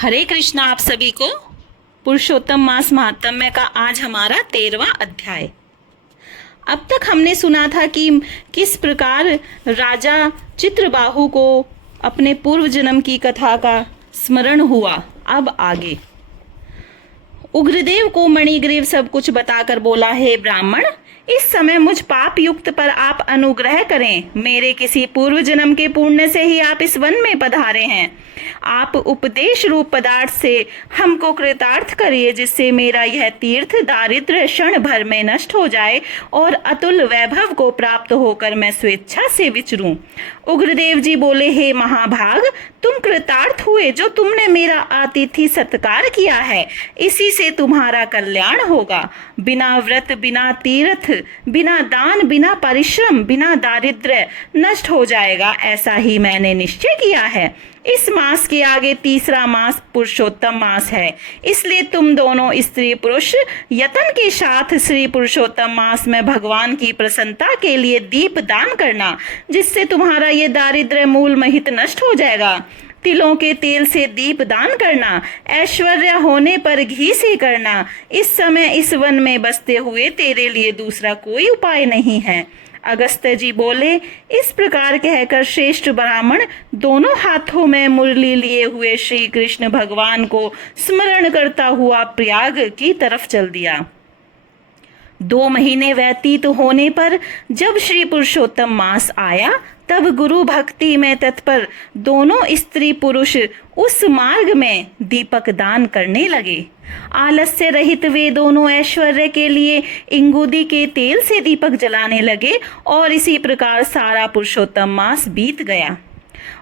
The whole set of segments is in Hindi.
हरे कृष्णा। आप सभी को पुरुषोत्तम मास महात्म्य का आज हमारा 13वां अध्याय। अब तक हमने सुना था कि किस प्रकार राजा चित्रबाहु को अपने पूर्व जन्म की कथा का स्मरण हुआ। अब आगे उग्रदेव को मणिग्रीव सब कुछ बताकर बोला, हे ब्राह्मण, इस समय मुझ पाप युक्त पर आप अनुग्रह करें। मेरे किसी पूर्व जन्म के पुण्य से ही आप इस वन में पधारे हैं। आप उपदेश रूप पदार्थ से हमको कृतार्थ करिए, जिससे मेरा यह तीर्थ दारिद्र्य क्षण भर में नष्ट हो जाए और अतुल वैभव को प्राप्त होकर मैं स्वेच्छा से विचरूं। उग्रदेव जी बोले, हे महाभाग, तुम कृतार्थ हुए। जो तुमने मेरा अतिथि सत्कार किया है, इसी से तुम्हारा कल्याण होगा। बिना व्रत, बिना तीर्थ, बिना दान, बिना परिश्रम, बिना दारिद्र्य नष्ट हो जाएगा, ऐसा ही मैंने निश्चय किया है। इस मास के आगे तीसरा मास पुरुषोत्तम मास है, इसलिए तुम दोनों स्त्री पुरुष यत्न के साथ श्री पुरुषोत्तम मास में भगवान की प्रसन्नता के लिए दीप दान करना, जिससे तुम्हारा ये दारिद्र्य मूल महित नष्ट हो जाएगा। तिलों के तेल से दीप दान करना, ऐश्वर्य होने पर घी से करना। इस समय इस वन में बसते हुए तेरे लिए दूसरा कोई उपाय नहीं है। अगस्त्य जी बोले, इस प्रकार कहकर श्रेष्ठ ब्राह्मण दोनों हाथों में मुरली लिए हुए श्री कृष्ण भगवान को स्मरण करता हुआ प्रयाग की तरफ चल दिया। 2 महीने व्यतीत होने पर जब श्री पुरुषोत्तम मास आया, तब गुरु भक्ति में तत्पर दोनों स्त्री पुरुष उस मार्ग में दीपक दान करने लगे। आलस्य रहित वे दोनों ऐश्वर्य के लिए इंगुदी के तेल से दीपक जलाने लगे और इसी प्रकार सारा पुरुषोत्तम मास बीत गया।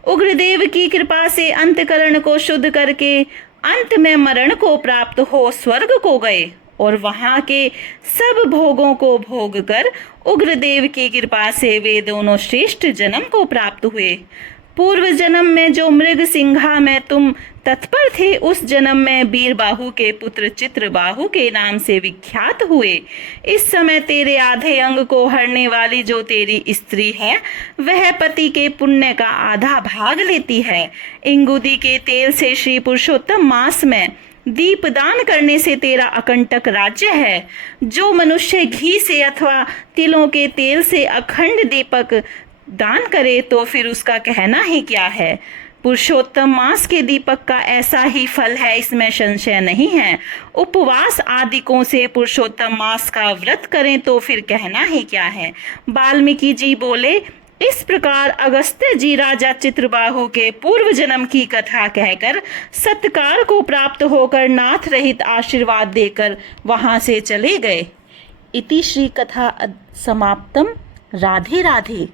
उग्रदेव की कृपा से अंतकरण को शुद्ध करके अंत में मरण को प्राप्त हो स्वर्ग को गए और वहां के सब भोगों को भोग कर उग्रदेव की कृपा से वे दोनों श्रेष्ठ जन्म को प्राप्त हुए। पूर्व जन्म में जो मृग सिंहा में तुम तत्पर थे, उस जन्म में बीरबाहु के पुत्र चित्रबाहु के नाम से विख्यात हुए। इस समय तेरे आधे अंग को हरने वाली जो तेरी स्त्री है, वह पति के पुण्य का आधा भाग लेती है। इंगुदी के तेल से श्री पुरुषोत्तम मास में दीप दान करने से तेरा अकंटक राज्य है। जो मनुष्य घी से अथवा तिलों के तेल से अखंड दीपक दान करे, तो फिर उसका कहना ही क्या है। पुरुषोत्तम मास के दीपक का ऐसा ही फल है, इसमें संशय नहीं है। उपवास आदिकों से पुरुषोत्तम मास का व्रत करें तो फिर कहना ही क्या है। वाल्मीकि जी बोले, इस प्रकार अगस्त्य जी राजा चित्रबाहु के पूर्व जन्म की कथा कहकर सत्कार को प्राप्त होकर नाथ रहित आशीर्वाद देकर वहां से चले गए। इति श्री कथा समाप्तम। राधे राधे।